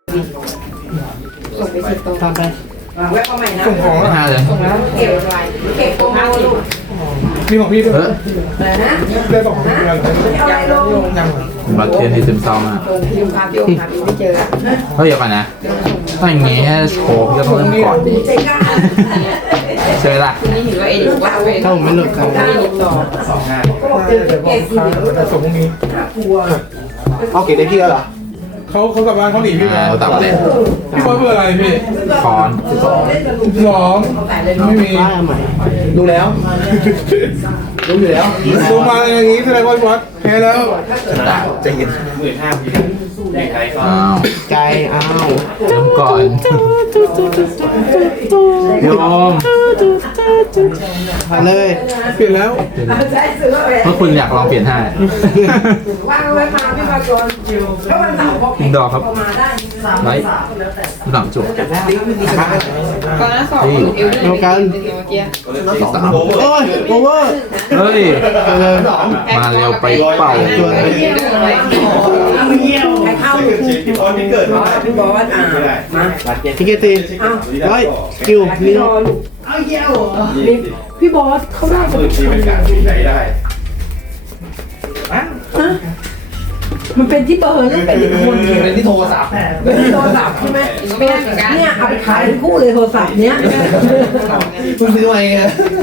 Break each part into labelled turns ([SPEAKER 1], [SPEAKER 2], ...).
[SPEAKER 1] ส่งไปสิบตัว
[SPEAKER 2] ทำไป
[SPEAKER 1] แวะเข้าใหม่นะ
[SPEAKER 3] ส่งของ
[SPEAKER 4] ไม่
[SPEAKER 3] แล้ว
[SPEAKER 4] ห้าเลย
[SPEAKER 1] เก็บอะไรเก็บโปรโมทลูก
[SPEAKER 3] มีของพี่ด้วย
[SPEAKER 1] อะไรนะ
[SPEAKER 3] ได้ส่งของพี่ด้วย
[SPEAKER 1] เอาอะไรลง
[SPEAKER 3] ยัง
[SPEAKER 4] บัตรเทียนที่ซึมเศร้ามาก
[SPEAKER 1] ลงพิมพ์ครับโยมหาไม่เจอ
[SPEAKER 4] เฮ้ยเดี๋ยวก่อนนะถ้าอย่างงี้โชว์พี่ก็ต้องเริ่มก่อนดิ
[SPEAKER 1] ใจกล้า
[SPEAKER 4] ใช่ไหมล่ะ
[SPEAKER 1] นี่เห็นว่าเอ็นอยู่ว่าเว้ย
[SPEAKER 2] ถ้าผมไม่หลุดกัน
[SPEAKER 1] ได้ยินต่อก็บอกเจอ
[SPEAKER 3] เดี๋ยว
[SPEAKER 1] เก็บ
[SPEAKER 3] ค้างจะส่งพรุ่งนี้
[SPEAKER 1] กลัว
[SPEAKER 2] เอาเก็บได้พี่แล้วเหรอ
[SPEAKER 3] เขากลับบ้านเขาหนีพี่
[SPEAKER 4] อ่า
[SPEAKER 3] แล้ว
[SPEAKER 4] ต่างประเทศ
[SPEAKER 3] พี่บอสเบอร์อะไรพี่
[SPEAKER 4] คอน
[SPEAKER 3] สองไม่มี
[SPEAKER 2] ว่าใหม่
[SPEAKER 3] ดูแล้วดูอยู่แล้วดูมาอย่างนี้แสดงว่าพี่บอสแพ้แล้วใจเย็น
[SPEAKER 4] อ้าว
[SPEAKER 2] ใจอ้าว
[SPEAKER 4] เริ่มก่อนโยม
[SPEAKER 2] มาเลย
[SPEAKER 3] เปลี่ยนแล้ว
[SPEAKER 1] ใช้ซื้อเลย
[SPEAKER 4] เมื่อคุณอยากลองเปลี่ยนให้
[SPEAKER 1] ว่างไว้มาพี่มาก่อนแล้ววันเสาร์พอ
[SPEAKER 4] อินดอร์ครับ
[SPEAKER 1] พอมาได้
[SPEAKER 4] ไว้หลังจุก
[SPEAKER 1] ตอนนั้นสอบ
[SPEAKER 4] นี่
[SPEAKER 2] เดียวกัน
[SPEAKER 4] ที่สาม
[SPEAKER 2] โอ้ยโอเวอร์
[SPEAKER 4] เฮ้ย
[SPEAKER 2] ไปเลย
[SPEAKER 4] มาเร็วไปเป่า
[SPEAKER 2] ตัวเลย
[SPEAKER 1] ใครเข้าพี่บอสมา
[SPEAKER 2] พี่เกตีร้อยคิวนี่
[SPEAKER 1] รอลูกพี่บอสเขาได้มันเป็นที่เบอร์แล้วเป็นที่คน
[SPEAKER 3] เป็นที่โทรศัพท์
[SPEAKER 1] เป็นที่โทรศัพท์ใช่ไหมเนี่ยเอาไปขายเป็นคู่เลยโทรศัพท์เนี้ย
[SPEAKER 3] คุณซื้อมาเอง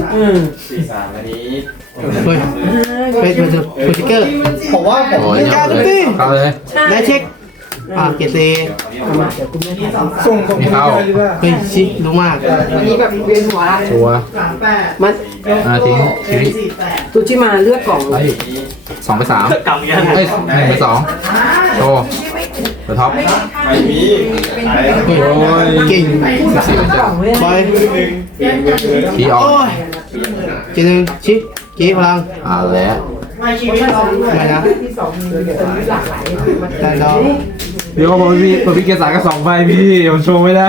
[SPEAKER 2] เฮ้ยเป็นมันจะโปรติเกอร์
[SPEAKER 3] ผมว่าผม
[SPEAKER 4] โอ้ยยอดเลยเข้าเลย
[SPEAKER 2] ได้เช็คเกตี
[SPEAKER 3] ส่งผมได้
[SPEAKER 2] เฮ้ยชิครู้มาก
[SPEAKER 1] วันนี้แบบเวียนหัวละ
[SPEAKER 4] ชัวร์
[SPEAKER 1] มัน
[SPEAKER 4] ทิ้งชีวิต
[SPEAKER 1] ตุชิมาเลือกกล่อง
[SPEAKER 4] เฮ้ย2 ไป 3เฮ้ย1 ไป 2โชว์เดอะท็อป
[SPEAKER 5] ไม่มี
[SPEAKER 4] โอ้ย
[SPEAKER 2] เก่ง
[SPEAKER 4] 14เป็นเจ้า
[SPEAKER 2] บอย
[SPEAKER 4] ขี่ออก
[SPEAKER 2] โอ้ยเจนึงชิคกี้พลัง
[SPEAKER 4] แล้ว
[SPEAKER 2] อะไรนะ
[SPEAKER 1] ที่สองมีหลากหลาย
[SPEAKER 2] ได้ดอก
[SPEAKER 4] เดี๋ยวผมพี่เกสาก็2 ใบพี่มันโชว์ไม่ได้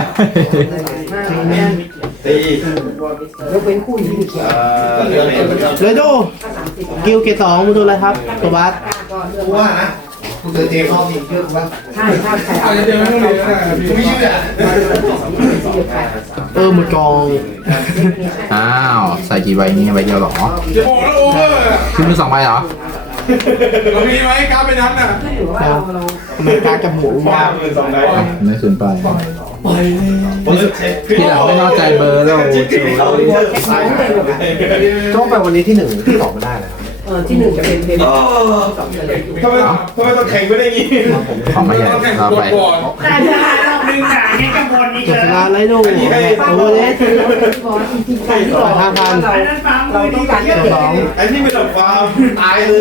[SPEAKER 5] ตี
[SPEAKER 1] ยกเว้นคู่นี้ที่เขียว
[SPEAKER 2] เลยดูกิวเกต2มาดูอะไรครับตัวบัส
[SPEAKER 3] กูว่านะกูเจอเจมอบอีกเยอะว่า
[SPEAKER 1] ใช่ใช่ใช่
[SPEAKER 3] อาจจะเจอไม่ต้องเรียนนะพี่ไม่เชื่อ
[SPEAKER 2] มือกอง
[SPEAKER 4] อ้าวใส่กี่ใบนี้ใบเดียวหรอ
[SPEAKER 3] จะบอกแล้วโอเวอร์
[SPEAKER 4] ขึ้นเป็น2 ใบเหรอ
[SPEAKER 3] เรามีไหมกราฟไปนั้นน่ะ
[SPEAKER 2] แล้วอเมริกากับหมู
[SPEAKER 5] ฟ้ามือสองได้
[SPEAKER 4] ไม่ขึ้นไป
[SPEAKER 5] ผมจะเช็ค
[SPEAKER 4] ที่หลังไม่นอกใจเบอร์แล้ว
[SPEAKER 3] โจ้ไปวันนี้ที่1ที่2มาได้แล้ว
[SPEAKER 1] ที่หนึ่งจะเป็นเพน
[SPEAKER 5] ทำไมต้องแข่งไม่ได้งี้
[SPEAKER 4] ของไม่ใหญ่เราไป
[SPEAKER 2] เกิดชนะไรดูโอเวอร์เลส
[SPEAKER 1] จริงๆการที่เราต้องการ
[SPEAKER 2] เกิดสอง
[SPEAKER 5] ไอ้นี่เป็นแบบฟาร์มตายเลย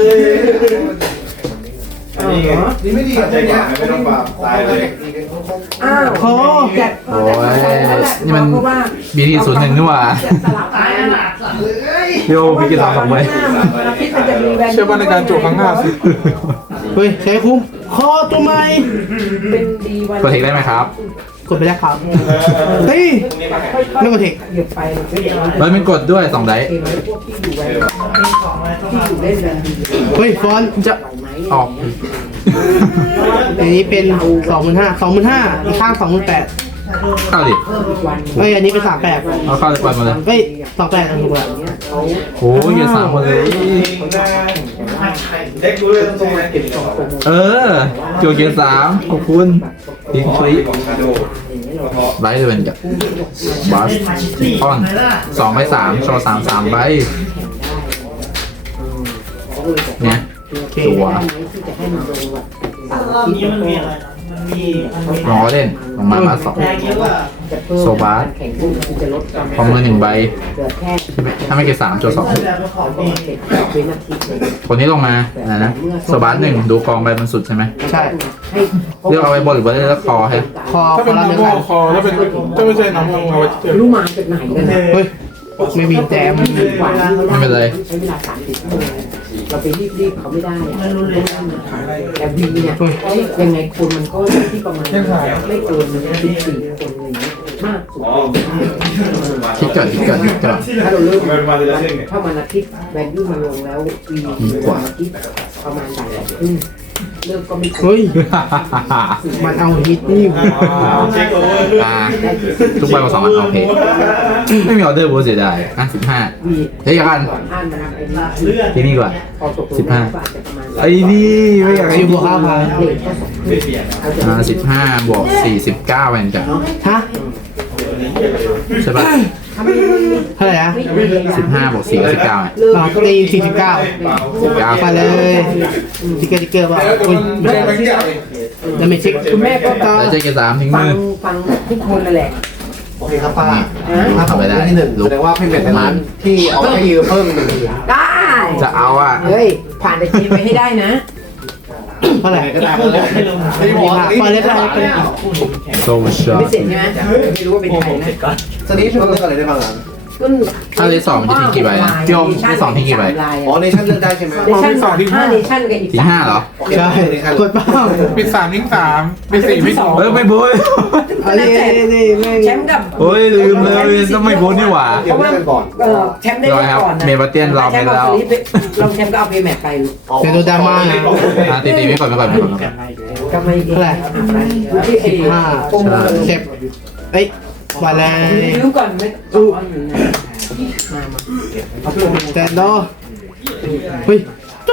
[SPEAKER 5] นี่ไง
[SPEAKER 3] นี่ไม่ดี
[SPEAKER 5] ใจกว่าไม่ต้องฟาร์มตายเลย
[SPEAKER 1] อ้าว
[SPEAKER 2] โอ้
[SPEAKER 4] โอ้ยนี่มันบีที01นี่หว่า
[SPEAKER 1] สลับตายนั่นแหละ
[SPEAKER 4] โยพี่เกสา2 ใบ
[SPEAKER 1] พิษมันจะมีแบน
[SPEAKER 3] เชื่อว่าในการโจทย์ครั้งหน้าสิ
[SPEAKER 2] เฮ้ยใช้คุ้มคอตัวใหม่
[SPEAKER 1] เป็นดีวัน
[SPEAKER 4] กดเทคได้ไหมครับ
[SPEAKER 2] กดไปแล้วครับตีไม่กดเทค
[SPEAKER 1] เหยียบไปมันก็จะ
[SPEAKER 4] เฮ้ยมันกดด้วย2 ได
[SPEAKER 1] เกมไว้พวกที่อยู่แวนที่อยู่เล่นแวนดี
[SPEAKER 2] เฮ้ยฟอนจะ
[SPEAKER 4] ออก
[SPEAKER 2] อันนี้เป็น 25,000อีกข้าง 28,000
[SPEAKER 4] เข้าดิ
[SPEAKER 2] เฮ้ยอันนี้เป็น38
[SPEAKER 4] เอาเข้าเลยปล่อยมาเลย
[SPEAKER 2] เฮ้ย28ถูกแล้ว
[SPEAKER 4] โอ้ยเกสาหมดเลย
[SPEAKER 5] เด็กรู้เลยต้องส่งอะไรเก็บของ
[SPEAKER 4] เออโจเกสาขอบคุณทิ้งทริ
[SPEAKER 5] ของชาโด
[SPEAKER 4] ไลท์เลยเป็นกับบัสออน2 ไป 3โชว์3 ใบเนี่ย
[SPEAKER 2] โอเค
[SPEAKER 4] ตัวรอเล่นลงมาบัส2โซบัส
[SPEAKER 1] แข่งรุ่นมันจะลดความ
[SPEAKER 4] พอมือ1 ใบ
[SPEAKER 1] เกิดแค่
[SPEAKER 4] ถ้าไม่เกิน3โจ2
[SPEAKER 1] เป็นนาทีเลย
[SPEAKER 4] คนนี้ลงมาอะไรนะโซบัส1ดูกองใบมันสุดใช่ไหม
[SPEAKER 2] ใช่
[SPEAKER 4] เลือกเอาไว้บนหรือว่าเลือกคอให้
[SPEAKER 2] คอ
[SPEAKER 3] ถ้า
[SPEAKER 2] ค
[SPEAKER 3] เป็
[SPEAKER 2] อน ละ
[SPEAKER 3] น้ำ
[SPEAKER 2] เดียว
[SPEAKER 3] โม่
[SPEAKER 2] กัน
[SPEAKER 3] คอถ้าเป็นถ้าไม่ใช่น้ำโม่เอาไว้เจอ
[SPEAKER 1] รู้มาจากไหนกันนะ
[SPEAKER 2] เฮ้ยไม่มีแจม
[SPEAKER 1] กว่า
[SPEAKER 4] ไม่เป็นไร
[SPEAKER 1] ใช้เวลา30 ชั่วโมงเราไปรีบเขาไม่ได้แต่วีเนี่ยยังไงคนมันก็ที่ประมาณไม่เกิน14 คนอะไรอย่างเงี้ยมากสุด
[SPEAKER 4] คิดก่อน
[SPEAKER 1] ถ้าเราเริ่ม
[SPEAKER 5] เงินมาเลยแล้วเนี่ย
[SPEAKER 1] ถ้ามันอาทิตย์แวนยูมันลงแล้ววี
[SPEAKER 4] ดีกว่า
[SPEAKER 1] อาทิตย์ประมาณบ่าย2 ครึ่งเลิกก็ไม่
[SPEAKER 2] เฮ้ยมันเอาฮิตนี่
[SPEAKER 5] เช็คโอเวอร์
[SPEAKER 4] ทุกใบมา2อันโอเคไม่มีออเดอร์โบเสียดายอ่ะ15เฮ้ยกัน
[SPEAKER 1] อ่านมาเป็น
[SPEAKER 4] ที่นี่กว่า
[SPEAKER 1] พอตก
[SPEAKER 4] ไอ้นี่ไม่อยากให้
[SPEAKER 2] ชิวบวก5,000
[SPEAKER 1] เลทก็2
[SPEAKER 4] 15บวก49แวนกัน
[SPEAKER 2] ฮะ
[SPEAKER 4] ใช่ป่ะ
[SPEAKER 2] เท่าไหร่อะ
[SPEAKER 4] 15บวก4ก็19ไง
[SPEAKER 2] อ๋อตี49ไปเลยติ๊กเกอร์ว่า
[SPEAKER 3] แล้ว
[SPEAKER 2] อุ้ย
[SPEAKER 3] มันไม่เกี่ยวเลย
[SPEAKER 2] แล้วไม่เช็ค
[SPEAKER 1] คุณแม่ก็
[SPEAKER 4] แล้วเจ๊เกสามทิ้ง
[SPEAKER 1] ฟั
[SPEAKER 4] มื
[SPEAKER 1] ง
[SPEAKER 4] อ
[SPEAKER 1] ฟังทุกคนนั่นแหละ
[SPEAKER 6] โอเคครับป้าถ้าผมได้ที่1แสดงว่าเพนเมนในร้านที่เอาให้ยืมเพิ่ม1,000
[SPEAKER 1] ได้
[SPEAKER 4] จะเอาอ่ะ
[SPEAKER 1] เฮ้ยผ่านแต่เกมไปให้ได้นะ
[SPEAKER 2] เท่าไหร่
[SPEAKER 6] ก็ได้แล้วไม่บอก
[SPEAKER 2] ปล่อยเล็กไป
[SPEAKER 4] โซช็อ
[SPEAKER 1] ไม่
[SPEAKER 4] ต
[SPEAKER 1] เสร็จใช่ไหมไม่รู้ว่าเป็นใครนะ
[SPEAKER 6] สตีฟมันเลือกอะไรได้บ้างล่ะ
[SPEAKER 4] ถ้าเลข2มันจะทิ้งกี่ใบนะพี่โอมเลข2ทิ้งกี่ใบ
[SPEAKER 6] อ๋อในชั้นเลือกได้ใช่ไหม
[SPEAKER 1] เนชั่น5เนชั่นกับอีก
[SPEAKER 4] ทิ้ง5เหรอ
[SPEAKER 2] ใช่กดเป้า
[SPEAKER 3] ปิด3ทิ้ง3ปิด4ไม่2
[SPEAKER 4] เฮ้ยไม่โบย
[SPEAKER 2] เอาดิดิแม่ง
[SPEAKER 1] แชมป์กับ
[SPEAKER 4] เฮ้ยลืมเลยต้องไม่โบยนี่หว่า
[SPEAKER 6] เดี๋ยวไม่ก่อน
[SPEAKER 1] แชมป์ได้ก่อนนะ
[SPEAKER 4] เมเบอร์เตียนเราไปแล้ว
[SPEAKER 1] ลองแชมป์ก็เอาเพย์แมทไป
[SPEAKER 2] เดี๋ยวดูดราม่านะ
[SPEAKER 4] ตีไม่ก่อนไม่ก่อนไม่ก่อน
[SPEAKER 1] ก็ไม่
[SPEAKER 2] เท่าไหร่ 15เก็บเอ้ยมาเลย
[SPEAKER 1] รู้ก่อนไม่อู้มามา
[SPEAKER 2] แตนโดเฮ้ย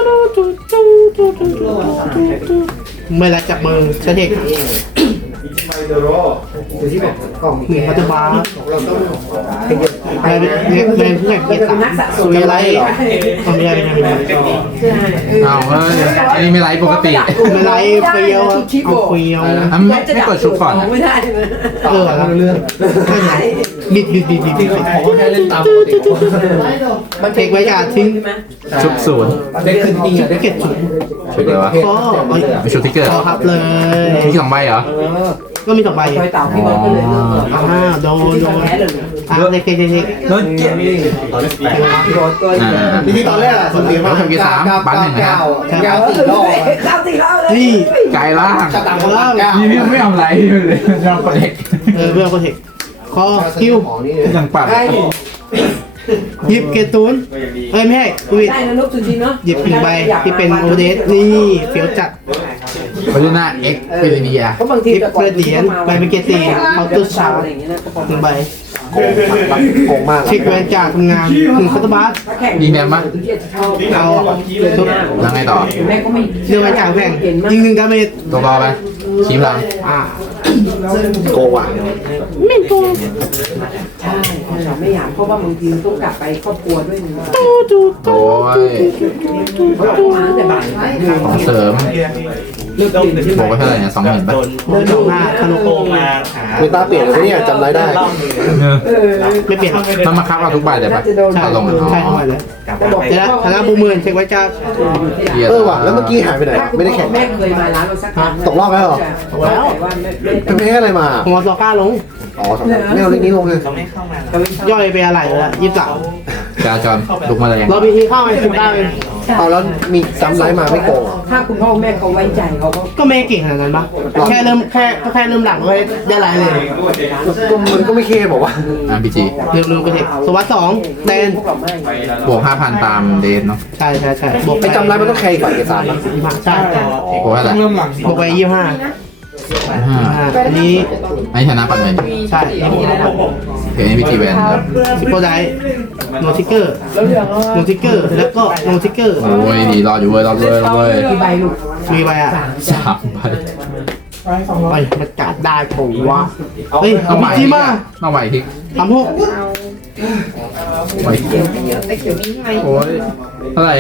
[SPEAKER 2] ไม่รักจับมือเสด็จ
[SPEAKER 5] ไฟเดอร์โร
[SPEAKER 1] อยู่ที่แบบกล่อง
[SPEAKER 2] หนึ่งพัตบาร์
[SPEAKER 1] เราต้อง
[SPEAKER 2] ไม่ไม่เพื่อนเกียรติ
[SPEAKER 1] นักสะสม
[SPEAKER 2] ไม่ไรเหรอไม่ได้ไม่ได้
[SPEAKER 4] เอาเฮ้ยอันนี้ไม่ไลฟ์ปกติ
[SPEAKER 2] ไม่ไรเฟียวเอาเฟียว
[SPEAKER 4] ไม่กดชุบก่อน
[SPEAKER 1] ไม่ได้ใช่ไหม
[SPEAKER 6] เรื่อง
[SPEAKER 2] บิด
[SPEAKER 6] ผมแค่เล่นตามปกติ
[SPEAKER 1] มันเทคไว้การทิ้งใช่ไหม
[SPEAKER 4] ชุบศูนย์
[SPEAKER 6] ได้ขึ้นจริงอ่ะได้
[SPEAKER 2] เก็บจุด
[SPEAKER 4] ชุบเลยวะ
[SPEAKER 2] ก็
[SPEAKER 4] ไม่ชุบทิกเกอร์
[SPEAKER 2] ต่อครับเลย
[SPEAKER 4] ที่2ใบเหรอ
[SPEAKER 2] ก็มี2ใบ
[SPEAKER 1] คอยเต่าพี่บอลก็เลยเลิกเลย
[SPEAKER 2] โดน
[SPEAKER 1] ที่แพ้เลย
[SPEAKER 2] เล็ก
[SPEAKER 4] โดนเกียร์
[SPEAKER 1] พี่บอลก็
[SPEAKER 6] ที่ตอนแรกอ่ะสตีฟมา9 4 รอบ
[SPEAKER 1] เข้าสิเข้าเลย
[SPEAKER 2] นี่
[SPEAKER 4] กายล่าง
[SPEAKER 6] จะตามคนละ9
[SPEAKER 4] นี่ไม่ทำไรเลยชอบคนเล็ก
[SPEAKER 2] เรื่องโปรเทคคอคิว
[SPEAKER 4] ยังปัด
[SPEAKER 1] ได้
[SPEAKER 2] หยิบเกตูนเอ้ยไม่ใช่กูผิด
[SPEAKER 1] ได้นะนกสุจินเนาะ
[SPEAKER 2] หยิบ1ใบที่เป็นโอเดสนี่เฟี้ยวจัด
[SPEAKER 4] พัฒนาเอ็กซ์เฟลิเบีย
[SPEAKER 1] เพราะบางที
[SPEAKER 2] ทิปเพื่อเหรียญใบเป็นเกตีเขาตุ้ชา
[SPEAKER 1] อะไรอย่างเงี้ยนะ
[SPEAKER 2] 1ใบ
[SPEAKER 6] โกงมาก
[SPEAKER 2] เช็คแวนจากทำงาน1คัตบาส
[SPEAKER 4] ยิงแนมปะ
[SPEAKER 2] เอาทุบ
[SPEAKER 4] แล้วไงต่อ
[SPEAKER 1] แม่ก็ไม่
[SPEAKER 2] เรื่องแวนจากแข่งยิง1ดาเมจ
[SPEAKER 4] ตัวรอไปคีมหลัง
[SPEAKER 6] โกงว่ะ
[SPEAKER 2] ไม่โกง
[SPEAKER 1] ใช่เราไม่อยากเพราะว่าบางทีต้องกลับไปครอบครัวด้วยนึง
[SPEAKER 4] โอ้ย
[SPEAKER 1] เพราะเรามาตั้งแต่บ่าย
[SPEAKER 4] ของเสริม
[SPEAKER 1] เลิกเรียนใช่ไหม
[SPEAKER 4] บอกว่าเท่าไหร่เนี่ย20,000ป่ะ
[SPEAKER 2] เดินออกหน้าทะลุ
[SPEAKER 6] มีตาเปลี่ยนเลยเนี่ยจำได้
[SPEAKER 2] ไม่เปลี่ยน
[SPEAKER 4] มันมาคับเอาทุกใบเลยป่ะ
[SPEAKER 2] ใช่
[SPEAKER 4] เอาลง
[SPEAKER 2] ใช่ทั้งหมดเลยเดี๋ยวฐานะบูมือเช็คไว้จาก
[SPEAKER 6] ว่ะแล้วเมื่อกี้หายไปไหนไม่ได้แข่ง
[SPEAKER 1] แม่เคยมาร้านเราสักครั้ง
[SPEAKER 6] ตกรอบแล้วเหรอ
[SPEAKER 1] ว่าไม่
[SPEAKER 6] เป็นเพลงอะไรมา
[SPEAKER 2] หัวซอก้าลง
[SPEAKER 6] อ๋อสำหรับไม่เอาเรื่องนี้ลงเลย
[SPEAKER 2] ย่อยไปอะไรเลย23
[SPEAKER 4] จราจรลุกมาเลย
[SPEAKER 2] เราบีทีเข้าไป10ได้เป็น
[SPEAKER 6] เอาแล้วมีซ้ำไลฟ์มาไม่โกง
[SPEAKER 1] ถ้าคุณพ่อแม่เขาไว้ใจเขาก็
[SPEAKER 2] ก็ไม่เก่งขนาดนั้นปะแค่เริ่มแค่เริ่มหลังไว้ได้ไรเลย
[SPEAKER 6] ก็มันก็ไม่เคบอกว่า
[SPEAKER 4] พีจี
[SPEAKER 2] เร็วๆไปเถอะสวัสดิ์2แดน
[SPEAKER 1] พวกเราไม่
[SPEAKER 4] บวก 5,000 ตามเดนเนาะ
[SPEAKER 2] ใช่บวก
[SPEAKER 6] ไอ้จำไลฟ์มันต้องแคร์อีกฝ่ายเอกสารนะ
[SPEAKER 2] ใช่
[SPEAKER 4] บวกเท่าไหร่
[SPEAKER 3] เริ่มหลัง
[SPEAKER 2] บวกไป25อันนี้
[SPEAKER 4] อันนี้ชนะปัดเงิน
[SPEAKER 2] ใช่
[SPEAKER 4] เดี๋ยวนี้พีจีแวนครับ
[SPEAKER 2] ซิปโปไดโนทิกเกอร์โนทิกเกอร์แล้วก็โนทิกเกอร์
[SPEAKER 4] โอ้ยดีรออยู่เว้ยรอเลยรอเลย
[SPEAKER 1] กี่ใบลูก
[SPEAKER 2] มีไปอ่ะ
[SPEAKER 4] 3 ใบ
[SPEAKER 2] ไปมันกัดได้ผมว่าเฮ้ย
[SPEAKER 4] เอาใหม่
[SPEAKER 2] ที่มา
[SPEAKER 4] เอาใหม่ที
[SPEAKER 2] ทำพวก
[SPEAKER 4] ใหม่โอ้ยเท่าไหร่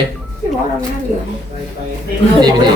[SPEAKER 4] ดีพีจี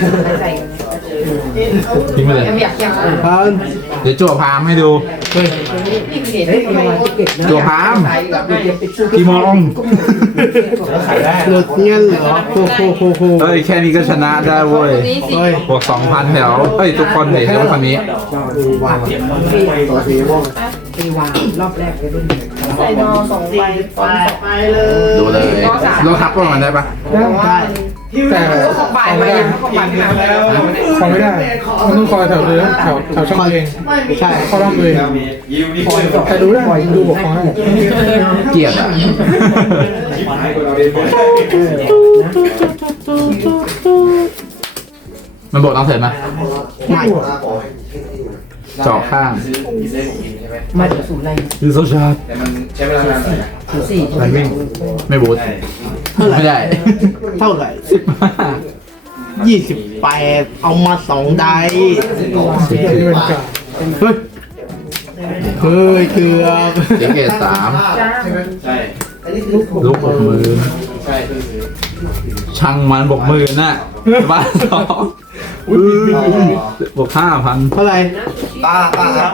[SPEAKER 4] ทิ้งไปเลย
[SPEAKER 2] พัน
[SPEAKER 4] เดี๋ยวจั่วพามให้ดู
[SPEAKER 2] เฮ้ย
[SPEAKER 1] เฮ้ยเวลาที่เก็บนะ
[SPEAKER 4] จั่วพามกี่โมง
[SPEAKER 2] หลุดเงี้ยเหรอโค
[SPEAKER 4] เฮ้ยแค่นี้ก็ชนะได้เว้ย
[SPEAKER 2] เฮ้ย
[SPEAKER 4] บวก 2,000 แถวเฮ้ยทุกคนเดี๋ยวคนนี้
[SPEAKER 6] ตัวสีม่วง
[SPEAKER 1] ตีวางรอบแรกเลยด้วย
[SPEAKER 7] ใส่นอ2ใบตอน2ใบเลย
[SPEAKER 4] ดูเลยเราทับประมาณได้ปะ
[SPEAKER 2] ได้
[SPEAKER 3] แต่
[SPEAKER 1] บ่ายมายังเขาบ่ายมาแล้ว
[SPEAKER 3] คอยไม่ได้มันต้องคอยแถวเลยแถวช่องตัวเอง
[SPEAKER 2] ใช่
[SPEAKER 3] เข้ารอบตัวเองแต่ดูได้ดูบอกฟังได้
[SPEAKER 4] เกลียดอ่ะ
[SPEAKER 1] น
[SPEAKER 4] มันบอกน้องเถิดนะ
[SPEAKER 2] ไม่
[SPEAKER 4] เจาะข้าง
[SPEAKER 1] มาถึงศูนย์อะไร
[SPEAKER 4] คือโซชาร์
[SPEAKER 5] แต่มันใช้เวลานานหน่อยนะ
[SPEAKER 1] ศูนย์สี่
[SPEAKER 4] ไรวิ่งไม่บูท
[SPEAKER 2] เท่าไหร่
[SPEAKER 4] ไม่ได้
[SPEAKER 2] เท่าไหร่
[SPEAKER 4] 15
[SPEAKER 2] 28เอามา2ได้เฮ้ยเฮ้ยเกือบ
[SPEAKER 4] เดี๋ยวเกต3
[SPEAKER 5] ใช่
[SPEAKER 4] ลูก60,000
[SPEAKER 5] ใช่คือ
[SPEAKER 4] ช่างมัน60,000น่ะบ้านสองบวก5,000
[SPEAKER 2] เท่าไหร่
[SPEAKER 6] ป้าครับ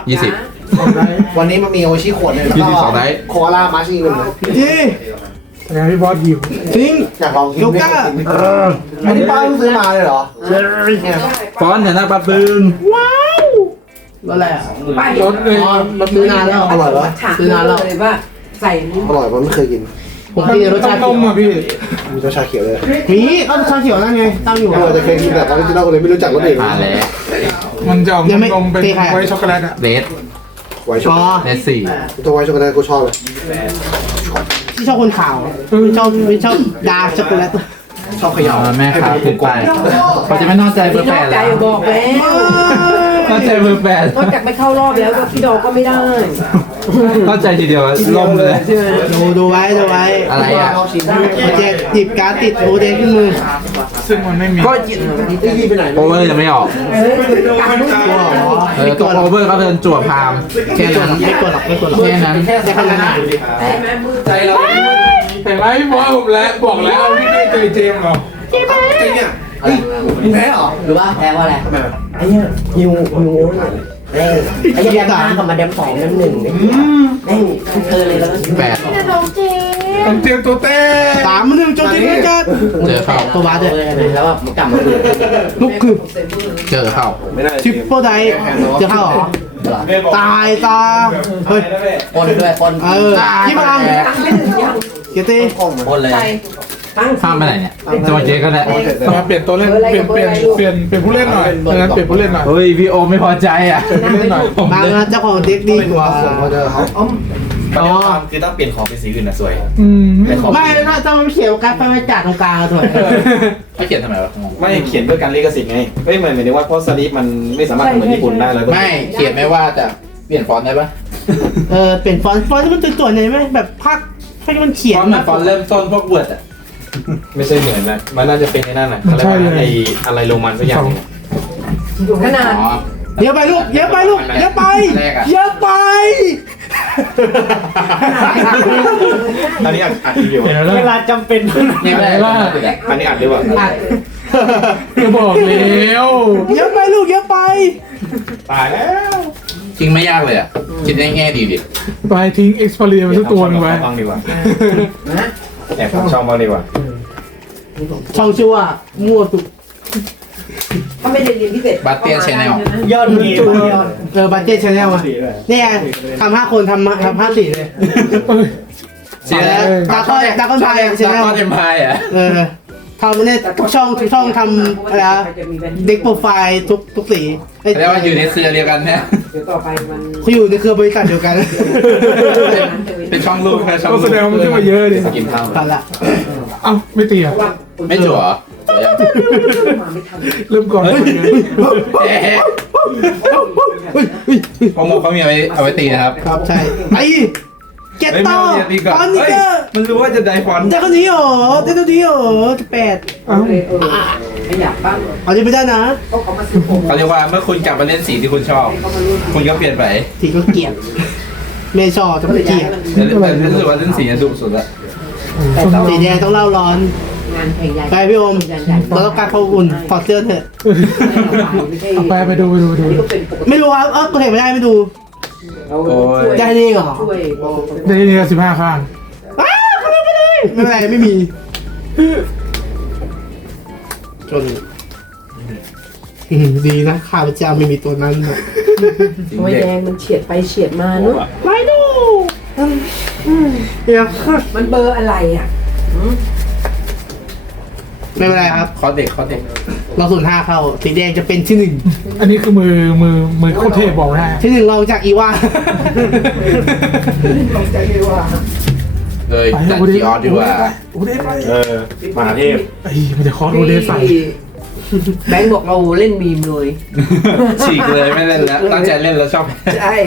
[SPEAKER 4] 20
[SPEAKER 6] วันนี้มันมีโอชิขวดหนึงแล้วก็
[SPEAKER 4] 22ได้
[SPEAKER 6] โคอาล่ามาชีหนึ่ง
[SPEAKER 2] จี
[SPEAKER 3] งานพี่บอสหิว
[SPEAKER 2] ทิ้ง
[SPEAKER 6] อยากลองกิน
[SPEAKER 2] โยก้า
[SPEAKER 6] อันนี้ป้าเพิ่งซื้อมาเลยเหรอเนี่ย
[SPEAKER 4] ฟอนต์เนี่ยหน้าปัดปืน
[SPEAKER 2] แล้วอะไรอ่ะ
[SPEAKER 1] ป้าย
[SPEAKER 3] รถเลย
[SPEAKER 2] มันซื้อนานแล้ว
[SPEAKER 6] อร่อยปะ
[SPEAKER 1] ฉากเลยว่าใส่
[SPEAKER 6] อร่อยมันไม่เคยกิน
[SPEAKER 2] ผมกินรสชาติ
[SPEAKER 3] ต้
[SPEAKER 2] เขี
[SPEAKER 3] ม
[SPEAKER 2] ยว
[SPEAKER 3] อ่ะพี่
[SPEAKER 6] มีรสชาเขียวเลย
[SPEAKER 2] นี่เอารสชาติเขียวนั่นไงตั้งอยู่
[SPEAKER 6] เราจะเคยกินแต่ตอนที่เราเลยไม่รู้จักรสอื่น
[SPEAKER 4] มาแล้ว
[SPEAKER 3] มันจะออกนมเป็น
[SPEAKER 2] ยังไม่
[SPEAKER 3] ไวท์ช็อกโกแลตอ่ะ
[SPEAKER 4] เรด
[SPEAKER 6] ไวท์ช็อก
[SPEAKER 2] อ๋
[SPEAKER 6] โก
[SPEAKER 2] อ
[SPEAKER 6] แลต
[SPEAKER 4] เรด4
[SPEAKER 6] ตัวไวท์ช็อกโกแลตกูชอบเลย
[SPEAKER 2] ที่ชอบคนขาวไม่ชอบดาร์กช็อกโกแลต
[SPEAKER 6] ชอบเขย่า
[SPEAKER 4] แม่ค้าขึ้นไปเขาจะไม่นอกใจเบอร์
[SPEAKER 1] น
[SPEAKER 4] แป
[SPEAKER 1] อก
[SPEAKER 4] ด
[SPEAKER 1] ใจ
[SPEAKER 4] แล้ว
[SPEAKER 1] บอกแล้ว
[SPEAKER 4] นอกใจเบอร์แปด
[SPEAKER 1] นอกจากไม่เข้ารอบแล้วก็พี่ดอกก็ไม่ได้
[SPEAKER 4] นอกใจทีเดียวล่มเลย
[SPEAKER 2] ดูไว้
[SPEAKER 4] อะไรอ่ะ
[SPEAKER 2] มาเจ็บหยิบการ์ดติดโอเดนขึ้นมือ
[SPEAKER 3] ซึ่งมันไม่มี
[SPEAKER 4] ก็
[SPEAKER 6] ที่ไปไหน
[SPEAKER 4] โอเวอร์ยังไม่ออก
[SPEAKER 2] ตัวเหรอ
[SPEAKER 4] ตัวโอเวอร์ก็เดินจั่วพามแค่นั้น
[SPEAKER 2] ไม่กลัวหรอกไม่กลัวหรอก
[SPEAKER 4] แค่นั้น
[SPEAKER 2] แค่ขนาดนั้น
[SPEAKER 5] ใจเรา
[SPEAKER 3] แต่ไรพี่บอสผมแล้วบอกแล้วเอาพี่ไม่เจอเจมส์หรอ
[SPEAKER 6] จริงเนี่ยมึงแพ้เหรอ
[SPEAKER 7] หรือว่าแพ้ว่าอะไร
[SPEAKER 6] ทำไม
[SPEAKER 7] ไอ้เนี่ยฮิวไอ้เดม5กับมาเดม2เดม1เนี่ยแม่งเธอเลยแล้ว
[SPEAKER 4] 8
[SPEAKER 3] ต้องเตรียมตัวเต้
[SPEAKER 2] 3-1โจมตีด้วยกัน
[SPEAKER 4] เจอเข้า
[SPEAKER 2] ตัวบาสด้วย
[SPEAKER 7] แล้วแบบกลับมา
[SPEAKER 2] ลูกคือ
[SPEAKER 4] เจอเข้า
[SPEAKER 2] ทริปเปิลไดจะเข้าเหรอตายตาเฮ้ย
[SPEAKER 7] ปนด้วยปน
[SPEAKER 2] ที่บังเกียรติ
[SPEAKER 7] ปนเลย
[SPEAKER 4] ข้ามไปไหนเนี่ยจะมาเจอกันแหละ
[SPEAKER 3] มาเปลี่ยนตัวเล่นเปลี่ยนผู้เล่นหน่อยงั้นเปลี่ยนผู้เล่นหน่อย
[SPEAKER 4] เฮ้ยพี่โอไม่พอใจอ่ะ
[SPEAKER 3] ผู้เล่นหน่อย
[SPEAKER 2] บางนะเจ้าของเด็กดีกว่า
[SPEAKER 6] พอเจอเขา
[SPEAKER 2] อ๋อ
[SPEAKER 5] คือต้องเปลี่ยนของเป็นสีอื่นนะสวย
[SPEAKER 2] ไม่ถ้ามันเขียวการไฟมาจากตรงกลางถอย
[SPEAKER 4] เขาเขียนทำไมวะ
[SPEAKER 5] ไม่เขียนเพื่อการลิขสิทธิ์ไงเฮ้ยหมายถึงว่าเพราะสลีปมันไม่สามารถทำเหมือนญี่ปุ่นได้เลย
[SPEAKER 4] ไม่เขียนไม่ว่าจะเปลี่ยนฟอนต์ได้ปะ
[SPEAKER 2] เปลี่ยนฟอนต์ที่มันตัวๆหน่อยไหมแบบภาคให้มันเขีย
[SPEAKER 4] ฟ
[SPEAKER 2] น
[SPEAKER 4] อนต์เหมือนฟอนต์เริ่มต้นพวกเวิร์ดอ่ะ
[SPEAKER 5] ไม่ใช่เหมือนนะมันน่าจะเป็นไอ้นั่นน่ะเขาเรียกว่าไอ้อะไรโรมันสักอย่าง
[SPEAKER 1] ขนาด
[SPEAKER 4] อ๋อ
[SPEAKER 2] เดี๋ยวไปลูกเดี๋ยวไปลูกเดี๋ยวไปเดี๋ยวไป
[SPEAKER 5] อันนี้อัดอยู่
[SPEAKER 3] เวลาจำเป็น
[SPEAKER 4] เนี่ยไม่ได้ว่า
[SPEAKER 5] อันนี้อัดหรือเปล่า
[SPEAKER 3] จะบอกแล้ว
[SPEAKER 2] เดี๋ยวไปลูกเดี๋ยวไป
[SPEAKER 5] ตายแล้ว
[SPEAKER 4] จริงไม่ยากเลยอ่ะคิดได้แง่ดีดิ
[SPEAKER 3] ไปทิ้งเอ็กซ์เพรียมาสักตัวนึงไว้
[SPEAKER 5] ฟังดีกว่าแอบฟังช่องบ้างดีกว่า
[SPEAKER 2] ช่องชื่อว่ามั่วตุก
[SPEAKER 1] ก็ไม่ได้เรียนพิเศษ
[SPEAKER 4] บัตเตียนชแนล
[SPEAKER 7] ยอดมียอด
[SPEAKER 2] บัตเจ็ตชาแนลอ่ะเนี่ยทำ5 คนทำ5 4เลย
[SPEAKER 4] เสีย
[SPEAKER 2] ตาก้อนพายชาแนล
[SPEAKER 4] ก้อนเอ็มพายอ่ะ
[SPEAKER 2] ทำเนี่ยทุกช่องทำอะไรนะเด็กโปรไฟล์ทุกสี
[SPEAKER 4] เรียกว่าอยู่ในเสื้อเดียวกันเนี่ย
[SPEAKER 1] เดี๋ยวต่อไปมัน
[SPEAKER 2] เขาอยู่ในเครือบริษัทเดียวกัน
[SPEAKER 4] เป็นช่องลูกนะช่อง
[SPEAKER 3] ก็
[SPEAKER 4] ลูก
[SPEAKER 3] แสดงว่ามันขึ้นมาเยอะดิ
[SPEAKER 5] กินข้าว
[SPEAKER 2] กันละ
[SPEAKER 3] เอ้าไม่ตีอ่ะ
[SPEAKER 4] ไม่จั่วเหรอ
[SPEAKER 3] เริ่มก่อน
[SPEAKER 4] เพราะโมเขามีเอาไว้ตีนะครับ
[SPEAKER 2] ครับใช่ไอ้เก็ตต่อตอนนี้ก็
[SPEAKER 4] มันรู้ว่าจะได้ฟอนต์
[SPEAKER 2] จะคนนี้เหรอจะตัวนี้เหรอจะ8
[SPEAKER 3] เอ้า
[SPEAKER 1] ไม่อยากบ้าง
[SPEAKER 2] เอาจะไม่ได้นะ
[SPEAKER 1] เขามาซื้อผม
[SPEAKER 4] เขาเรียกว่าเมื่อคุณกลับมาเล่นสีที่คุณชอบ คุณก็เปลี่ยนไป
[SPEAKER 2] ทีก็เกลียดไม่ชอบจะไม่เกลียด
[SPEAKER 4] แต่รู้สึกว่าเล่นสีจะดุสุดละ
[SPEAKER 2] สีแดงต้องเล่าร้อน
[SPEAKER 1] งานเพลงใหญ่
[SPEAKER 2] ไปพี่โอมเราต้องการความอุ่นถอดเสื้อเถอะ
[SPEAKER 3] เอาไปดู
[SPEAKER 1] นี่ก็เป็นปกติ
[SPEAKER 2] ไม่รู้ครับกูเห็นไม่ได้ไม่ดู ได้นี่เหรอ
[SPEAKER 1] ช่วย
[SPEAKER 3] ได้นี่ก็15 ข้าง
[SPEAKER 2] อ้าวเขาไปเลยไม่เป็นไรไม่มีจนดีนะข้าพเจ้าไม่มีตัวนั้นนะ
[SPEAKER 1] ทำไมแดงมันเฉียดไปเฉียดมาเนาะ
[SPEAKER 2] ไม่ดูเดี๋ยว
[SPEAKER 1] มันเบอร์อะไรอ่ะ
[SPEAKER 2] ไม่เป็นไรครับ
[SPEAKER 4] คอเด็ก
[SPEAKER 2] เรา05เข้าสีแดงจะเป็นที่
[SPEAKER 3] อันนี้คือมือโคตรเทพบอกได้
[SPEAKER 2] 1ที่1รองจากอีว่า
[SPEAKER 4] เลยจัดจีออสดีกว่า
[SPEAKER 3] โอเดสไป
[SPEAKER 5] มหาเทพ
[SPEAKER 3] ไอ้มันจะคอร์สโอเดสใส่
[SPEAKER 1] แบงค์บอกเราเล่นมีมเลย
[SPEAKER 4] ฉีกเลยไม่เล่นแล้วตั้งใจเล่นแล้วชอบ
[SPEAKER 1] ใช่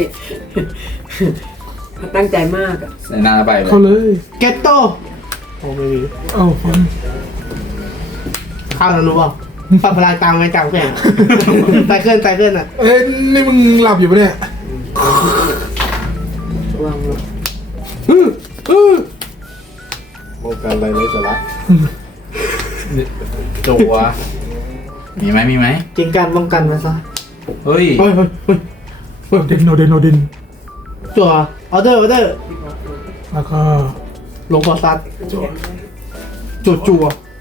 [SPEAKER 1] ตั้งใจมากอ่ะ
[SPEAKER 4] ใส่หน้าไปเลย
[SPEAKER 3] เขาเลย
[SPEAKER 2] เกตโต้โอ้ไม่มี
[SPEAKER 3] เอ้าฟัง
[SPEAKER 2] ข้าวรู้เปล่าปรับพลังตามไงจังแข่งไตเกิลอ่ะ
[SPEAKER 3] เอ้ยนี่มึงหลับอยู่ปะเนี่ย
[SPEAKER 1] วางลง
[SPEAKER 6] โมกันอะไรไร้สาระ
[SPEAKER 4] จัวมีไหม
[SPEAKER 2] จริงการป้องกันมาซะ
[SPEAKER 4] เฮ้ย
[SPEAKER 2] เฮ้ย
[SPEAKER 3] เดนโนดิน
[SPEAKER 2] จั่วออเดอร์
[SPEAKER 3] แล้วก็
[SPEAKER 2] ลงคอซัดจั่ว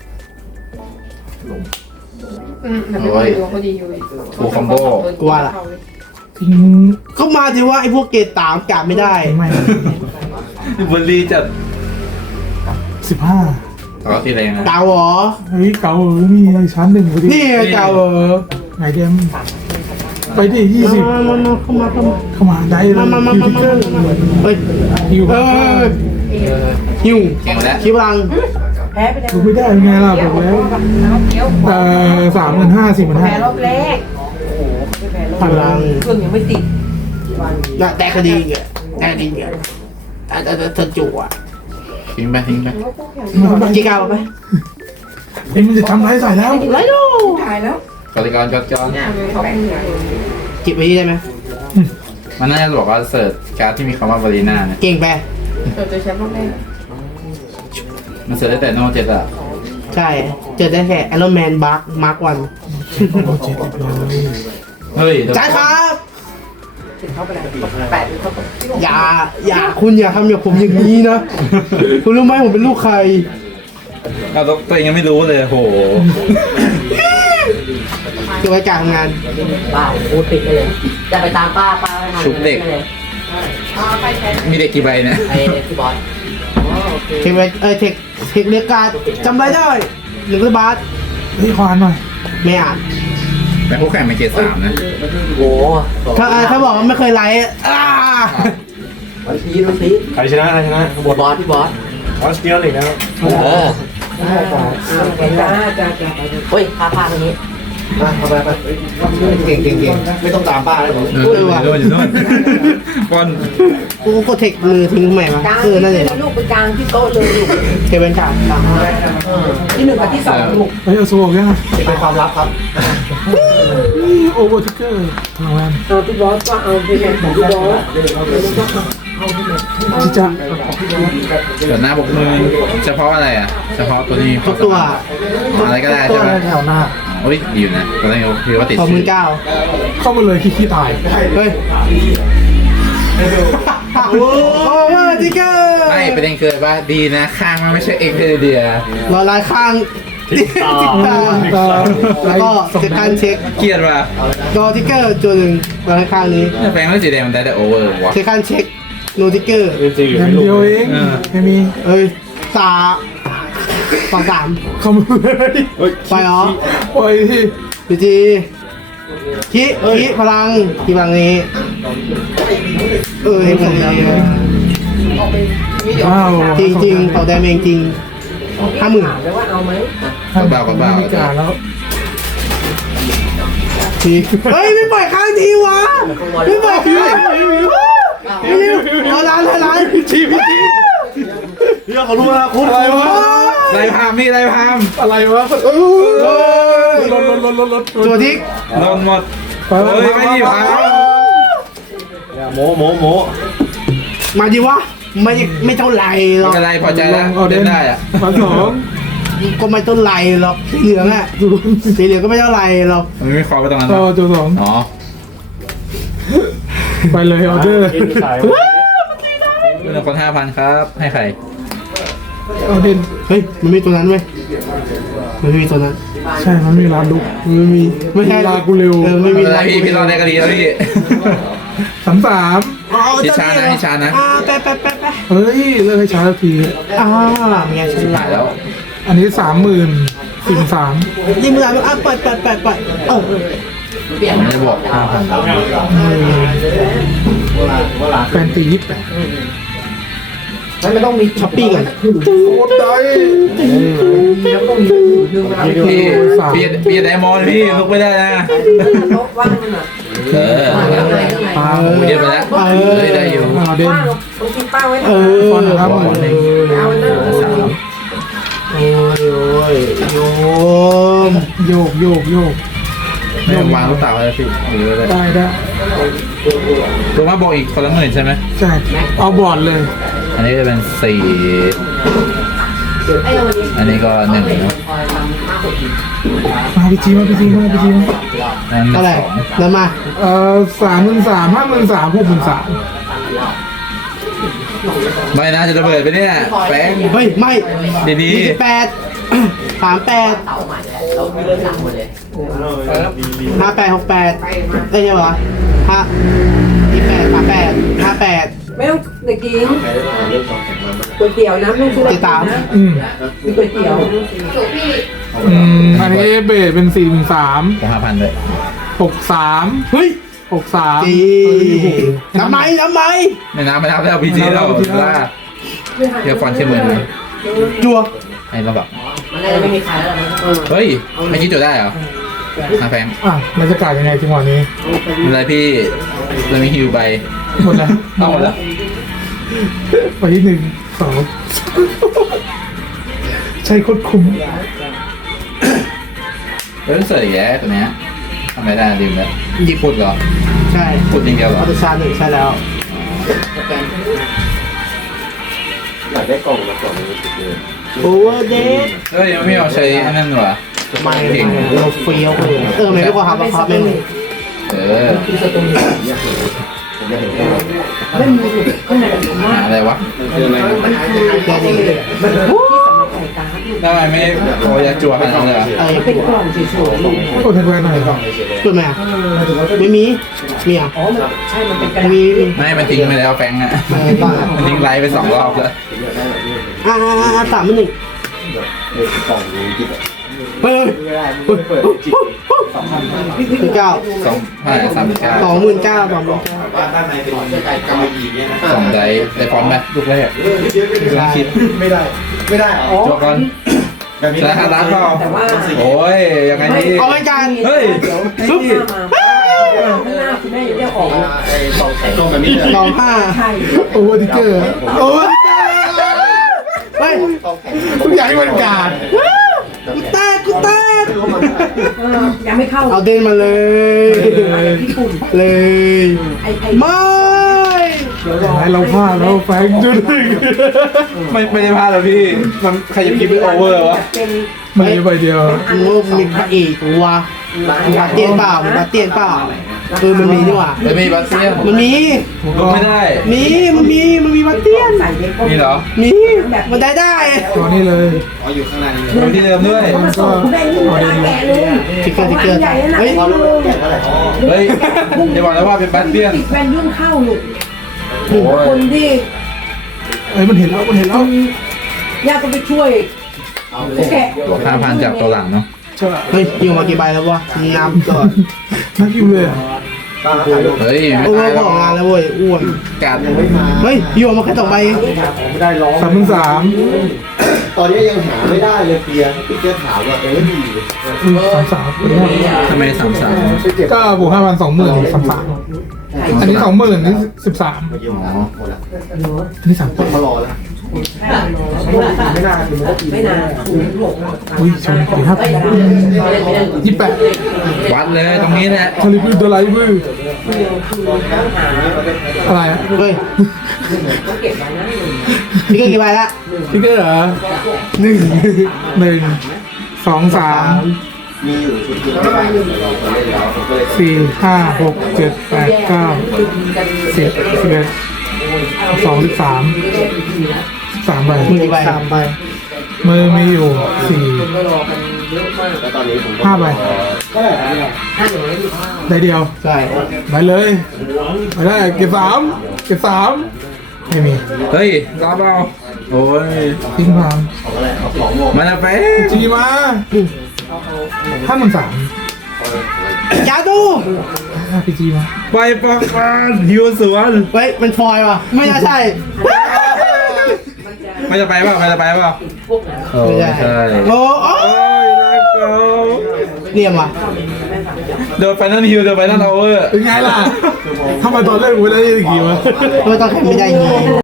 [SPEAKER 8] แต่ไม่ได้ดูเขาดีอยู่
[SPEAKER 4] ฟูคอมโบ
[SPEAKER 2] กว่าล่ะ
[SPEAKER 3] ทิ้ง
[SPEAKER 2] ก็มาดิว่าไอ้พวกเกตตามกาดไม่ได้
[SPEAKER 3] ไม่
[SPEAKER 4] บุลลี่จัด
[SPEAKER 3] 15
[SPEAKER 4] แล้วก็ทีแรงนะ
[SPEAKER 2] เก่าเหรอ
[SPEAKER 3] เฮ้ยเก่ามีชั้นหนึ่งพอดี
[SPEAKER 2] นี่ไงเก่าเหรอ
[SPEAKER 3] ไงเดมไปดิ20
[SPEAKER 2] มาเข้ามา
[SPEAKER 3] เข้ามาได้เลย
[SPEAKER 2] มาเฮ้ย
[SPEAKER 3] ฮิว
[SPEAKER 2] หิว
[SPEAKER 4] เก่งแล้ว
[SPEAKER 2] คิดพลัง
[SPEAKER 1] แพ้ไปแล้ว
[SPEAKER 3] ดูไม่ได้ไงล่ะบอกแล้ว35,000
[SPEAKER 1] แพ้
[SPEAKER 3] 45,000
[SPEAKER 1] รอบแรกโอ้โหไม่แพ้รอบ
[SPEAKER 2] พลัง
[SPEAKER 1] เครื่องยังไม่ติด
[SPEAKER 2] น่ะแต่ก็ดีไงแต่เธอจั่ว
[SPEAKER 4] ทิ้งไป
[SPEAKER 2] กี่กาวไป
[SPEAKER 3] เอ็งมันจะทำไรใส่แล้ว
[SPEAKER 2] ไรโน่
[SPEAKER 1] ถ่ายแล้ว
[SPEAKER 4] กติกรจอด
[SPEAKER 1] เขาแป้งเหนื่อย
[SPEAKER 2] เก็บไว้ได้ไหม
[SPEAKER 4] มันน่าจะบอกว่าเสิร์ชการ์ดที่มีคำว่าบาลีน่าเนี่ย
[SPEAKER 2] เก่งไป
[SPEAKER 8] เจอแชมป์รอบแรก
[SPEAKER 4] มันเสิร์ชได้แต่โนเจ็ดอะ
[SPEAKER 2] ใช่ เจอได้แค่ไอรอนแมนบัคมาร์ควัน
[SPEAKER 4] เฮ้ย
[SPEAKER 2] จ่ายครับ
[SPEAKER 1] เข้าไปแล้วแปดเข้าไป
[SPEAKER 2] อย่าคุณอย่าทำอย่างผมอย่างนี้นะ คุณรู้ไหมผมเป็นลูกใคร
[SPEAKER 4] เราตัวเองยังไม่รู้เลยโห
[SPEAKER 2] จะไว้การทำงาน
[SPEAKER 7] ป้าพูดติดไปเลยจะไปตามป้าไปทำ
[SPEAKER 4] ชุบเด็ก มีเด็กกี่ใบเนี่ย
[SPEAKER 7] ไอ้ที่บอส
[SPEAKER 2] เทคไว้เทคเรียกการจำไรได้100 บาท
[SPEAKER 3] นี่ควานหน่อย
[SPEAKER 2] ไม่อ่าน
[SPEAKER 4] แต่คู่แข่งเป็นเกรด3นะ
[SPEAKER 7] โอ้
[SPEAKER 2] ถ้าบอกว่าไม่เคยไลฟ์
[SPEAKER 7] วันพี
[SPEAKER 6] ใครชนะ
[SPEAKER 7] บอสพี่บอส
[SPEAKER 6] ออสเตรียอีกแล้ว
[SPEAKER 1] จ้า
[SPEAKER 7] เฮ้ยพาคนนี้
[SPEAKER 6] เข้าไปเก่งไม่ต้องตามป้าแล้ว
[SPEAKER 4] อยู่นู่นบอล
[SPEAKER 2] กูกดเทคมือทิ้งทำไมวะ
[SPEAKER 1] กลาง
[SPEAKER 2] นั่นเลย
[SPEAKER 1] ลูกไปกลางที่โต๊ะเลยลูก
[SPEAKER 2] เทเป็นการตาม
[SPEAKER 1] ที่1กับที่2ลูก
[SPEAKER 3] เฮ้ยเอาโซ่ออกยัง
[SPEAKER 6] เป็นความลับครับ
[SPEAKER 3] โอเวอร์ทิกเกอร์ทางแวน
[SPEAKER 1] เอาพี่บอสก็เอาไปแข่งของพี่บอส
[SPEAKER 3] จิจะ
[SPEAKER 4] เกิดหน้าบกมือเฉพาะอะไรอ่ะ เฉพาะตัวนี้
[SPEAKER 2] ทุกตัว
[SPEAKER 4] อะไรก็ได้
[SPEAKER 3] ตัว
[SPEAKER 4] ใช่ไหม
[SPEAKER 3] แถวหน้า
[SPEAKER 4] โอ้ยดีอยู่นะตอนแรกคือว่าติด
[SPEAKER 2] 29,000
[SPEAKER 3] เข้ามาเลยขี้ตาย
[SPEAKER 2] เฮ้ยโอ้โหทิกเกอร์
[SPEAKER 4] ไม่ประเด็นเกิดว่าดีนะ ข้างมันไม่ใช่เอ็กเทเดีย
[SPEAKER 2] รอลายข้างติ๊กตาแล้วก็เช็คการเช็ค
[SPEAKER 4] เกลียดว่ะ
[SPEAKER 2] ดอทิกเกอร์ตัวหนึ่งรอลายข้างนี้
[SPEAKER 4] แปลงแล้วสีแดงมันได้แต่โอเวอร์ว่ะ
[SPEAKER 2] เช็คการเช็คโนทิกเกอร์
[SPEAKER 3] อย่างเดียวเองไม่มี
[SPEAKER 2] เอ้ยสา3
[SPEAKER 3] เข้ามาเลย
[SPEAKER 2] ไปเหรอ
[SPEAKER 3] ปล่อยที่
[SPEAKER 2] ดีจีคิพลังนี้เห็นผมแล้ว
[SPEAKER 3] ว้าว
[SPEAKER 2] จริงต่อแดมเองจริง 50,000
[SPEAKER 1] แล้วว่าเอาไหม
[SPEAKER 3] ไม่มีการแล้ว
[SPEAKER 2] ทีเฮ้ยไม่ปล่อยข้างทีวะไม่ปล่อยข้างร้าน
[SPEAKER 3] ชีวิตจริงเรื่องเขารู้แล้วคุณอะไรวะ
[SPEAKER 4] ไรพามนี่ไรพาม
[SPEAKER 3] อะไรวะรถ
[SPEAKER 2] ตัวทิก
[SPEAKER 4] โดนหมดเฮ้ยไม่ดีพาม
[SPEAKER 6] โม
[SPEAKER 2] มาดิวะไม่เท่าไหร่หร
[SPEAKER 4] ไม่
[SPEAKER 2] อก
[SPEAKER 4] เป็นไรพอใจแล้วเล่นได้อะ
[SPEAKER 3] มาสอง
[SPEAKER 2] ก็ไม่เท่าไหร่หรอกสีเหลืองอ่ะสีเหลืองก็ไม่เท่าไหร่หรอก
[SPEAKER 4] มันไม่คอไปตรงนั้น
[SPEAKER 3] ต่อตัวสอง
[SPEAKER 4] อ๋อ
[SPEAKER 3] ไปเลยออเดอร์
[SPEAKER 4] เงินคน 5,000 ครับ ให้ใคร
[SPEAKER 3] เอาเด่น
[SPEAKER 2] เฮ้ยมันมีตัวนั้นเว้ยมันไม่มีตัวนั้น
[SPEAKER 3] ใช่มันมีร้านดุมันมีไม่ใช่ลากูเร็ว
[SPEAKER 2] ไม่มี
[SPEAKER 4] อะไรพี่รอดได้ก็ดีแล้วพี่
[SPEAKER 3] 33
[SPEAKER 4] ฮิชานะฮิชานะ
[SPEAKER 2] ไป
[SPEAKER 3] เฮ้ยเลิกให้ช้าสักที
[SPEAKER 2] ไงฉันหลาย
[SPEAKER 4] แล้ว
[SPEAKER 3] อันนี้30,000
[SPEAKER 2] ยิงมือเปิดเอ้า
[SPEAKER 4] มันจะบอก
[SPEAKER 3] แฟนตี28
[SPEAKER 1] มันต้องมี
[SPEAKER 2] ช้อปปี้ก่อน
[SPEAKER 3] โคตรได้
[SPEAKER 1] แล้วก็มีดึงเวลาไป
[SPEAKER 4] พี่ไดมอนด์พี่ลุกไม่ได้นะ
[SPEAKER 1] โต๊ะว่างมันอ่ะ
[SPEAKER 4] เออ
[SPEAKER 3] ปา
[SPEAKER 4] ผมเยอะไปแล้วได้อยู่
[SPEAKER 3] เด่น
[SPEAKER 1] ว่างตรงที่ป้าไว้
[SPEAKER 2] เออ
[SPEAKER 3] ฟอนนะครับ
[SPEAKER 1] เอานั่นเอาใส่
[SPEAKER 2] โอ้ยโยม
[SPEAKER 3] โยกโยกโยก
[SPEAKER 4] ไม่วางลูกเต่าเลยพี่หรืออะไร
[SPEAKER 3] ได้ได้
[SPEAKER 4] ลงมาบอกอีกคนละ10,000ใช่ไหม
[SPEAKER 3] ใช่เอาบอร์ดเลย
[SPEAKER 4] อันนี้จะเป็น4อันนี้ก็1นะ
[SPEAKER 3] มาพีจีมาพีจีมาพีจีมา
[SPEAKER 4] อันนั้น
[SPEAKER 2] เท่าไหร่
[SPEAKER 4] 2
[SPEAKER 2] แล้วมา
[SPEAKER 3] 33,000 53,000 63,000
[SPEAKER 4] ไม่นะจะระเบิดไปเนี่ยแป้ง
[SPEAKER 2] เฮ้ยไม่
[SPEAKER 4] ดี
[SPEAKER 2] 28 38 58 68เอ้ยใช่ปะวะ28 38
[SPEAKER 1] ไม่ต้องเด็กกินก๋วยเตี๋ยวน้ำไม่ใช่
[SPEAKER 3] อืม
[SPEAKER 1] มีก๋วยเตี๋ยว
[SPEAKER 3] อันนี้เบสเป็น413
[SPEAKER 4] ผม5,000เลย
[SPEAKER 3] 63
[SPEAKER 2] เฮ้ย
[SPEAKER 3] 63
[SPEAKER 2] จีทำไม
[SPEAKER 4] ไม่นับแล้วพีจีเราล่าเดี๋ยวฟอนต์เชื่อมือนะ
[SPEAKER 2] จัว
[SPEAKER 4] ให้เราแบบ
[SPEAKER 7] มันน่าจะไม่มีใครแล้วนะ
[SPEAKER 4] เฮ้ยไม่คิดจุดได้เหรอแป้ง
[SPEAKER 3] อ่ะบรรยากาศยังไงจังหวะนี้
[SPEAKER 4] อะไรพี่เรามีฮิวไป
[SPEAKER 3] หมดแล้ว
[SPEAKER 4] เอาหมดแล้ว
[SPEAKER 3] ไปที่1 2ใช้โคตรคุ้ม
[SPEAKER 4] เรื่องเสือแย่ตัวเนี้ยทำไมได้ลืมแล้วญี่ปุ่นเหรอ
[SPEAKER 2] ใช่
[SPEAKER 4] พูดอย่างเดียวเหรอ
[SPEAKER 2] อัตชาหนึ่งใช่แล้ว
[SPEAKER 6] อยากได้กล่องมาก่อนนี้
[SPEAKER 2] โอเวอร์เดท
[SPEAKER 4] เฮ้ยไม่เอาใช้อันนั่นหรอ
[SPEAKER 2] ไม่
[SPEAKER 4] เก่ง
[SPEAKER 2] เราเฟี้ยวเลยไม่รู้ว่าครับแม่ง
[SPEAKER 4] เออ
[SPEAKER 6] ผมจะเห็นแค่
[SPEAKER 1] ไม่มีข้างในมาก
[SPEAKER 4] อะไรวะ
[SPEAKER 1] มันคือ
[SPEAKER 2] แค่นี้
[SPEAKER 1] มันคือที่สำหรับใส่การ์ด
[SPEAKER 4] ทำไมไม่โอ้ยาจัวขนาดนั้นเลย
[SPEAKER 1] มันเป็นกล่องเฉย
[SPEAKER 3] โอ้เทนแวนหน่อย
[SPEAKER 2] พูดไหมอ่ะไม่มีอ่ะ
[SPEAKER 1] ๆอ๋อมันใช่มันเป็นกระ
[SPEAKER 2] มี
[SPEAKER 1] ดาษ
[SPEAKER 4] ไม่มันทิ้งไปแล้วแฟงอ่ะมันทิ้งไลฟ์ไป2 รอบแล้ว
[SPEAKER 2] 3-1
[SPEAKER 6] กล่องนี้กิน
[SPEAKER 2] เฮ้ย
[SPEAKER 6] เปิดจิบ
[SPEAKER 2] คือเก้า
[SPEAKER 4] 29
[SPEAKER 2] 29,000
[SPEAKER 6] บ้านด้านในเป็นกำมะหยี่เนี่ยนะ
[SPEAKER 4] 2ได้ฟอนต์ไหมลูกแรกคิด
[SPEAKER 6] ไม่ได้
[SPEAKER 1] อ๋อ
[SPEAKER 4] จัวก่อน
[SPEAKER 6] แบบนี้
[SPEAKER 4] ชนะร้านเปล่า
[SPEAKER 1] แต่ว่า
[SPEAKER 4] โอ้ยยังไงดี
[SPEAKER 2] เอาไปกัน
[SPEAKER 4] เฮ้ย
[SPEAKER 1] เดี๋ยวให้หน้ามาข้างหน้าคุณแม่ยังได้ออก
[SPEAKER 6] ตรงแบบนี้เลย
[SPEAKER 2] 25
[SPEAKER 1] ใช่
[SPEAKER 3] โอเวอร์ดิเกอร์โอเวอร์ดิเกอร์
[SPEAKER 2] เฮ้ย
[SPEAKER 3] ทุกอย่างให้มันการ
[SPEAKER 2] กูแตก
[SPEAKER 1] ยังไม่เข้า
[SPEAKER 2] เอาเด่นมาเลย
[SPEAKER 1] ญี่ปุ่น
[SPEAKER 2] เลย
[SPEAKER 1] ไอ้
[SPEAKER 2] ไม่
[SPEAKER 3] ให้เราพลาดแล้วแฟงจุดหนึ่ง
[SPEAKER 4] ไม่ได้พลาดแล้วพี่มันใครจะคิดเป็นโอเวอร์วะ
[SPEAKER 1] เป็น
[SPEAKER 3] ไม่ใบเดียว
[SPEAKER 2] มึงมีพระเอกวะมึงบาเตียนเปล่ามันมีนี่หว่า
[SPEAKER 4] ไม่มีบาเซียน
[SPEAKER 2] มันมี
[SPEAKER 4] ลุกไม่ได้
[SPEAKER 2] มันมีบาเตียน
[SPEAKER 1] ใส่เด็ก
[SPEAKER 4] มีเหรอ
[SPEAKER 2] มีมันได้
[SPEAKER 3] ตัวนี้เลย
[SPEAKER 6] อ๋ออยู่ข้างในนี่
[SPEAKER 4] มีที่เดิมด้วย
[SPEAKER 1] มาส่งคุณแม่ยิ่งตาแก่เลย
[SPEAKER 2] ติ๊กเกอร์
[SPEAKER 1] ใหญ่นะ
[SPEAKER 2] เฮ้ย
[SPEAKER 4] เฮ้ยอย่าบอกนะว่าเป็นบาเซียน
[SPEAKER 1] ติดแฟนยุ่งเข้าลูก
[SPEAKER 4] โอ้ย
[SPEAKER 1] คนที่
[SPEAKER 3] เอ้ยมันเห็นแล้วมันเห็นแล้ว
[SPEAKER 1] ญาติต้องไปช่วยแกะ
[SPEAKER 4] 5,000จากตัวหลังเนาะ
[SPEAKER 3] ใช่
[SPEAKER 2] เฮ้ยยิงมากี่ใบแล้ววะนำก่อน
[SPEAKER 3] นักยิวเลย
[SPEAKER 4] เฮ้ย
[SPEAKER 2] โอ้
[SPEAKER 4] ไม่
[SPEAKER 2] โห
[SPEAKER 4] ตายหร
[SPEAKER 2] อ
[SPEAKER 4] อ
[SPEAKER 2] อกงานแล้วเว้ยอ้วน
[SPEAKER 4] กัด
[SPEAKER 2] เฮ้ยยิงมาแค่2ใบ
[SPEAKER 6] ไม่ได้ร้อง
[SPEAKER 3] 3,300
[SPEAKER 6] ตอนนี้ยังหาไม่ได้เลยเปียพี่แกถามว่ายังไม่มี
[SPEAKER 3] 33
[SPEAKER 4] ทำไม33
[SPEAKER 3] ก็บวก5,000 20,000 33อันนี้ 20,000นี่13
[SPEAKER 6] มายืมหมดแล้ว
[SPEAKER 3] อันนี้3
[SPEAKER 6] เขารอแล้วไม่น่าถึงไม่ได้กิน
[SPEAKER 1] ไม่นาน
[SPEAKER 3] อุ้ยชมของ5,000 28
[SPEAKER 4] วัดเลยตรงนี้แหละ
[SPEAKER 3] ทาริบือตัวไรบืออะไรอ่ะ
[SPEAKER 2] เฮ้ย
[SPEAKER 1] ต้องเก็บไว้นะ
[SPEAKER 2] นี่ก็กี่ใบละ
[SPEAKER 3] พี่ก็เหรอ1 2 3
[SPEAKER 6] มีอยู่ชุดเดียวเราเล่นแล้วผมก็เลย
[SPEAKER 3] 4 5 6 7 8 9 10 11 12 13 3ใบ
[SPEAKER 2] มึงกี่ใบ
[SPEAKER 3] 3ใบมือมีอยู่
[SPEAKER 1] ก็รอกันเยอะมาก
[SPEAKER 6] แล้วตอนนี้ผมก็
[SPEAKER 3] 4 5ใบ
[SPEAKER 1] ถ้าหนูไม่มี
[SPEAKER 3] ได้เดียว
[SPEAKER 2] ใช่
[SPEAKER 3] ไปเลยไปได้เก็บ3ไม่มี
[SPEAKER 4] เฮ้ยรับเอาโอ้ย
[SPEAKER 3] ทิ้งพาม
[SPEAKER 6] ของอะไรเอาของโม
[SPEAKER 4] มาแล้วแฟง
[SPEAKER 3] จีมา5,300
[SPEAKER 2] ยาดู
[SPEAKER 3] พีจีมา
[SPEAKER 4] ไปปอกปานฮิวสวน
[SPEAKER 2] เฮ้ยมันฟอยว่ะไม่น่าใช่
[SPEAKER 3] ไม่จะไปเปล่าไม่จะไปเปล่า
[SPEAKER 2] ไม่ได้
[SPEAKER 4] ใช่
[SPEAKER 2] โอ้โอ้
[SPEAKER 3] โอ้ยน่าเกา
[SPEAKER 2] เรียมว่ะ
[SPEAKER 4] โดนไฟนั่นฮิวโดนไฟนั่นเอาเวอร์
[SPEAKER 3] เป็นไงล่ะทำไมตอนแรกกูไม่ได้ยินอีกทีวะ
[SPEAKER 2] ตัวตอนแข่งไม่ได้ยิง